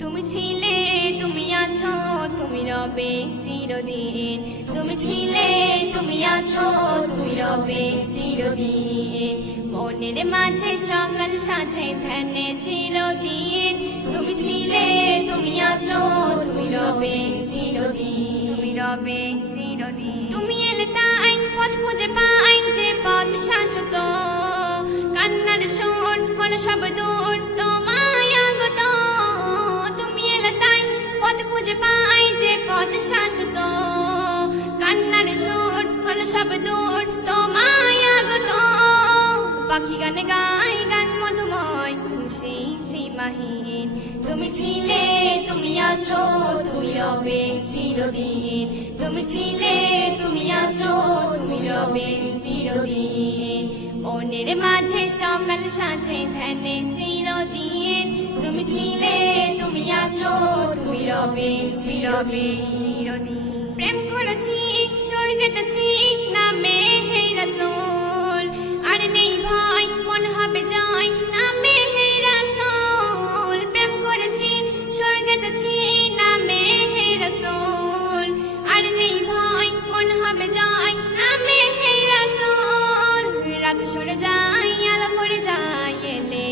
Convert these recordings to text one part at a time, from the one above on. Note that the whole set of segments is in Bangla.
তুমি ছিলে, তুমি আছো, তুমি রবে চিরদিন। তুমি ছিলে, তুমি আছো, তুমি রবে চিরদিন। মনের মাঝে সকাল সাজে ধ্যানে চিরদিন। তুমি ছিলে, তুমি আছো, তুমি রবে চিরদিন। তুমি রবে চিরদিন। তুমি এলে তাই পথ খুঁজে পাই, যে পথ শাশ্বত। কান্নার সুর হলো সব দূর, তোমায় আগত। তুমি এলে তাই পথ খুঁজে পাই, যে পথ শাশ্বত। কান্নার সুর হলো সব দূর, তোমায় আগত। পাখি গান গায়, গান মধুময়, খুশি সীমাহীন। তুমি ছিলে, তুমি আছো, তুমি রবে চিরদিন। তুমি ছিলে, তুমি আছো, তুমি রবে চিরদিন। মনের মাঝে সকাল সাজে ধ্যানে চিরদিন। তুমি ছিলে, তুমি আছো, তুমি রবে চিরদিন। প্রেম করেছি, স্বর্গেতেছি, নামে হে রাসূল। আর নেই ভয়, মন হবে জয়, নামে হে রাসূল। প্রেম করেছি, স্বর্গেতেছি, নামে হে রাসূল। আর নেই ভয়, মন হবে জয়, নামে হে রাসূল। রাত সরে যায়, আলো ভরে যায়, এলে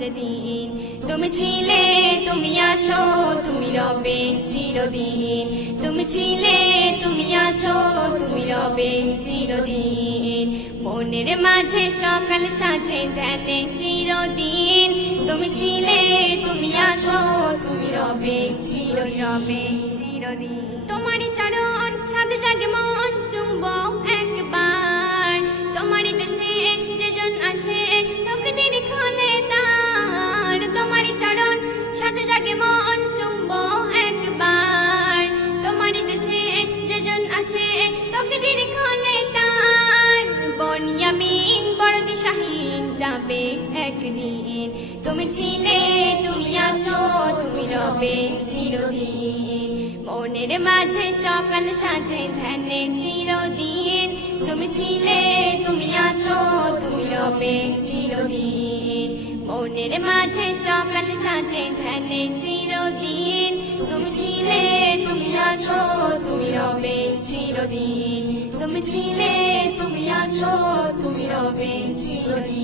যেদিন। তুমি ছিলে, তুমি আছো, তুমি রবে চিরদিন। তুমি ছিলে, তুমি আছো, তুমি রবে চিরদিন। মনের মাঝে সকাল সাজে ধ্যানে চিরদিন। তুমি ছিলে, তুমি আছো, তুমি রবে চিরদিন। তোমারই চরণ সাথে জাগে মন, চুম্ব একবার। তোমারই দেশে যেজন আসে, তকদির খোলে তার। তোমারই চরণ সাথে জাগে মন, চুম্ব একবার। তোমারই দেশে যেজন আসে, তকদির খোলে তার। বনিয়ামিন বড় দিশাহীন, যাবে একদিন। তুমি ছিলে, তুমি আছো, তুমি রবে চিরদিন। মনের মাঝে সকাল সাজে ধ্যানে চিরদিন। তুমি ছিলে, তুমি আছো, তুমি রবে চিরদিন। মনের মাঝে সকাল সাজে ধ্যানে চিরদিন। তুমি ছিলে, তুমি আছো, তুমি রবে চিরদিন। তুমি ছিলে, তুমি আছো, তুমি রবে চিরদিন।